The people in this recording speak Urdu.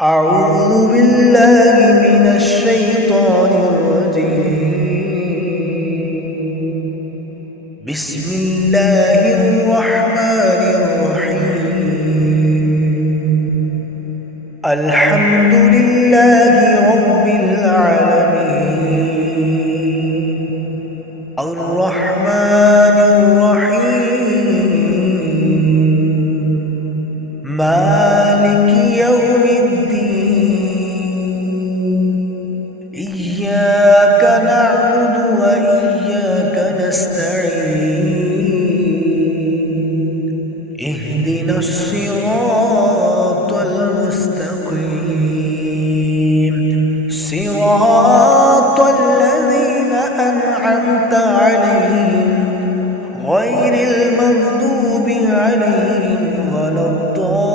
أعوذ بالله من الشيطان الرجيم. بسم الله الرحمن الرحيم. الحمد لله رب العالمين الرحمن الرحيم مالك يوم الدين إياك نعبد وإياك نستعين اهدنا الصراط المستقيم صراط الذين أنعمت عليهم غير المغضوب عليهم ولا الضالين.